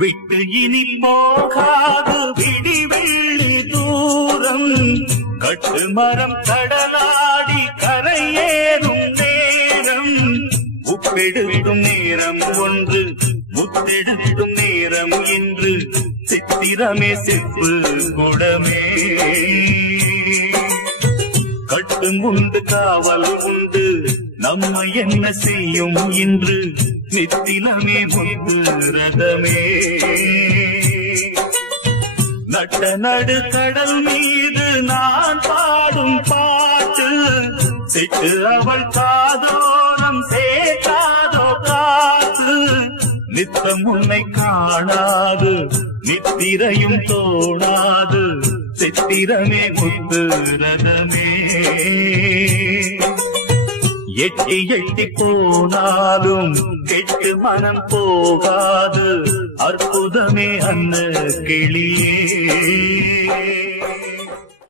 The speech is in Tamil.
விட்டு இனி போகாது விடிவெள்ளி தூரம் கட்டு மரம் கடலாடி கரையேறும் நேரம் உப்பெடுக்கும் நேரம் ஒன்று முத்தெடுக்கும் நேரம் இன்று சித்திரமே செப்பு குடமே கட்டும் உண்டு காவல் உண்டு நம்ம என்ன செய்யும் இன்று நித்திலமே முத்து ரதமே நட்ட நடு கடல் மீது நான் பாடும் பாட்டு சிட்டு அவள் காதோரம் சேர்க்காதோ காத்து நித்தம் உன்னை காணாது நித்திரையும் தோணாது சித்திரமே முத்து ரதமே எட்டி எட்டி போனாலும் கெட்டு மனம் போகாது அற்புதமே அன்ன கிளியே